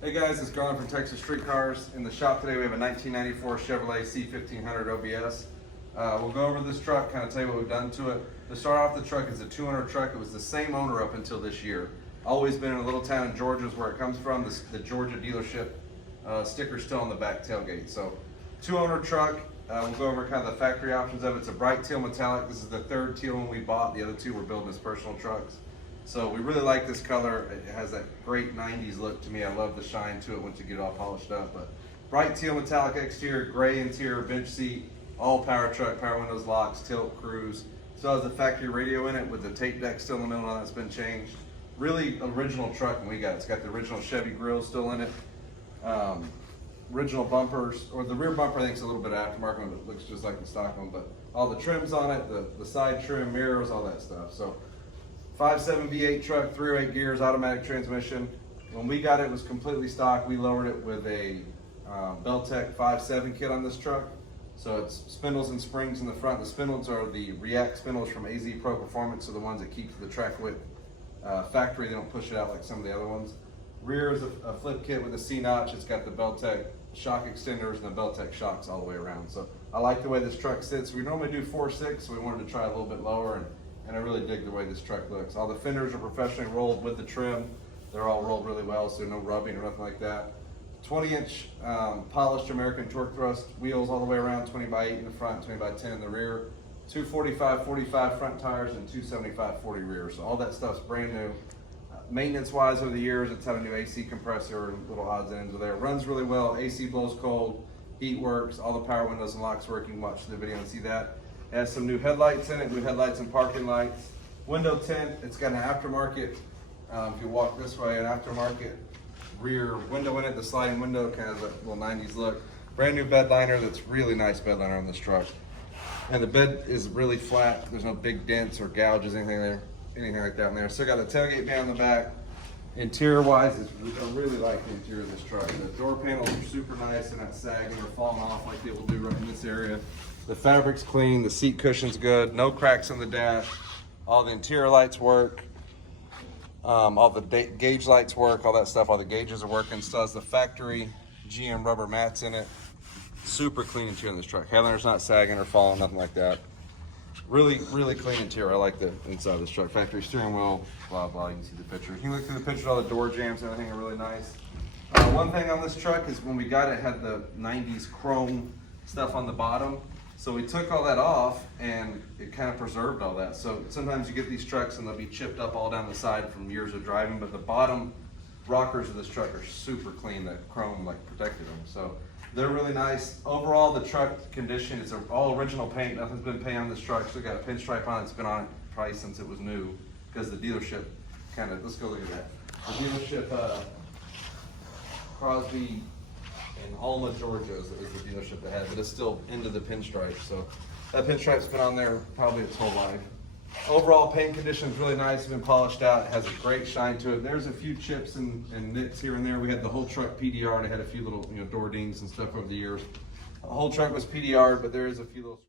Hey guys, it's Garland from Texas Street Cars. In the shop today we have a 1994 Chevrolet C1500 OBS. We'll go over this truck, kind of tell you what we've done to it. To start off, the truck is a 200 truck. It was the same owner up until this year. Always been in a little town in Georgia is where it comes from. The Georgia dealership sticker's still on the back tailgate. So 200 truck. We'll go over kind of the factory options of it. It's a bright teal metallic. This is the third teal one we bought. The other two were building as personal trucks. So we really like this color. It has that great 90s look to me. I love the shine to it once you get it all polished up. But bright teal metallic exterior, gray interior, bench seat, all power truck, power windows, locks, tilt, cruise. Still has the factory radio in it with the tape deck still in the middle, and that's been changed. Really original truck when we got it. It's got the original Chevy grill still in it. Original bumpers, or the rear bumper I think is a little bit aftermarket, but it looks just like the stock one. But all the trims on it, the side trim, mirrors, all that stuff. So 5.7 V8 truck, 308 gears, automatic transmission. When we got it, it was completely stock. We lowered it with a belltech 5.7 kit on this truck. So it's spindles and springs in the front. The spindles are the React spindles from AZ Pro Performance, so the ones that keep the track width factory. They don't push it out like some of the other ones. Rear is a flip kit with a C-notch. It's got the belltech shock extenders and the belltech shocks all the way around. So I like the way this truck sits. We normally do 4.6, so we wanted to try a little bit lower, and I really dig the way this truck looks. All the fenders are professionally rolled with the trim. They're all rolled really well, so no rubbing or nothing like that. 20-inch polished American torque thrust wheels all the way around, 20x8 in the front, 20x10 in the rear. 245/45 front tires and 275/40 rear. So all that stuff's brand new. Maintenance-wise over the years, it's had a new AC compressor and little odds and ends of there. Runs really well. AC blows cold, heat works, all the power windows and locks work. You can watch the video and see that. It has some new headlights in it, new headlights and parking lights. Window tint, it's got an aftermarket, if you walk this way, an aftermarket rear window in it, the sliding window, kind of a little 90s look. Brand new bed liner, that's really nice bed liner on this truck. And the bed is really flat. There's no big dents or gouges, anything like that in there. Still got the tailgate fan on the back. Interior wise, I really like the interior of this truck. The door panels are super nice and not sagging or falling off like they will do right in this area. The fabric's clean, the seat cushion's good, no cracks in the dash. All the interior lights work. All the gauge lights work, all that stuff, all the gauges are working. Still has the factory GM rubber mats in it. Super clean interior in this truck. Headliner's not sagging or falling, nothing like that. Really, really clean interior. I like the inside of this truck. Factory steering wheel, blah, blah. You can see the picture. You can look through the picture, all the door jambs and everything are really nice. One thing on this truck is when we got it, it had the 90s chrome stuff on the bottom. So we took all that off and it kind of preserved all that. So sometimes you get these trucks and they'll be chipped up all down the side from years of driving, but the bottom rockers of this truck are super clean. That chrome like protected them. So they're really nice. Overall, the truck condition is all original paint. Nothing's been painted on this truck. Still got a pinstripe on it. It's been on it probably since it was new because the dealership kind of, let's go look at that. The dealership, Crosby in Alma, Georgia is the dealership that had, but it's still into the pinstripe. So that pinstripe's been on there probably its whole life. Overall paint condition is really nice. It's been polished out. It has a great shine to it. There's a few chips and nicks here and there. We had the whole truck PDR and it had a few little door dings and stuff over the years. The whole truck was PDR, but there is a few little.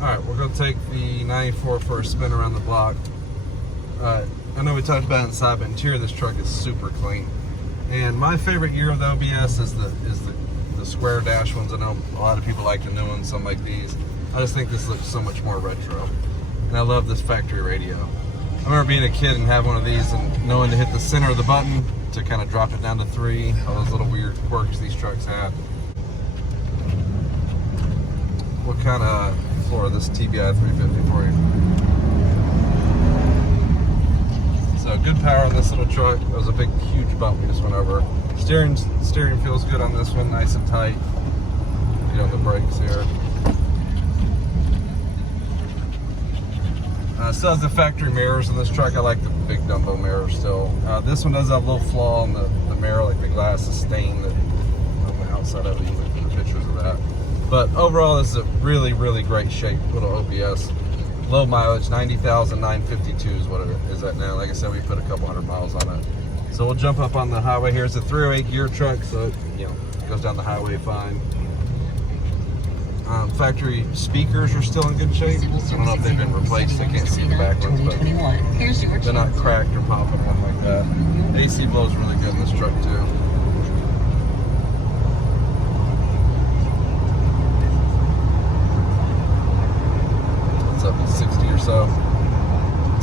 Alright, we're going to take the 94 for a spin around the block. I know we talked about it inside, but interior of this truck is super clean. And my favorite gear of the OBS is the square dash ones. I know a lot of people like the new ones, some like these. I just think this looks so much more retro. And I love this factory radio. I remember being a kid and having one of these and knowing to hit the center of the button to kind of drop it down to 3. All those little weird quirks these trucks have. What kind of floor this TBI 350 for you? So good power on this little truck. That was a big, huge bump we just went over. Steering feels good on this one, nice and tight. You know, the brakes here. Still has the factory mirrors in this truck. I like the big Dumbo mirror still. This one does have a little flaw in the mirror, like the glass is stained on the outside of it. You can look at the pictures of that. But overall, this is a really, really great shape little OBS. Low mileage, 90,952 is what it is at now. Like I said, we put a couple hundred miles on it. So we'll jump up on the highway here. It's a 308 gear truck, so it, you know, goes down the highway fine. Factory speakers are still in good shape. I don't know if they've been replaced. I can't see the back ones, but they're not cracked or popping or anything like that. AC blows really good in this truck too. It's up to 60 or so.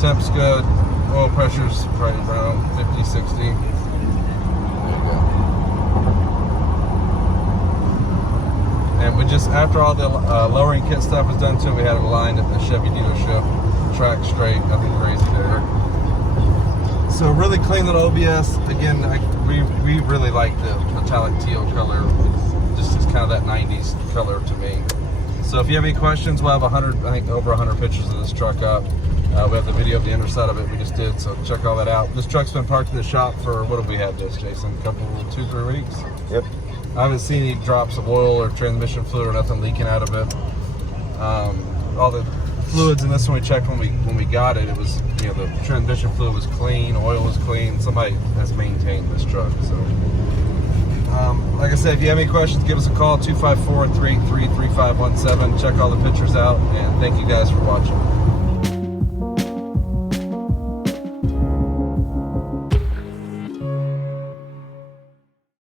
Temp's good. Oil pressure's probably around 50, 60. There you go. And we just, after all the lowering kit stuff was done too, we had it aligned at the Chevy dealership. Track straight, nothing crazy there. So really clean little OBS. Again, we really like the metallic teal color. Just it's kind of that 90s color to me. So if you have any questions, we'll have over 100 pictures of this truck up. We have the video of the underside of it we just did, so check all that out. This truck's been parked in the shop for, what have we had this, Jason? A couple, 2-3 weeks? Yep. I haven't seen any drops of oil or transmission fluid or nothing leaking out of it. All the fluids in this one we checked when we got it. It was, you know, the transmission fluid was clean, oil was clean. Somebody has maintained this truck. So, like I said, if you have any questions, give us a call, 254-383-3517. Check all the pictures out, and thank you guys for watching.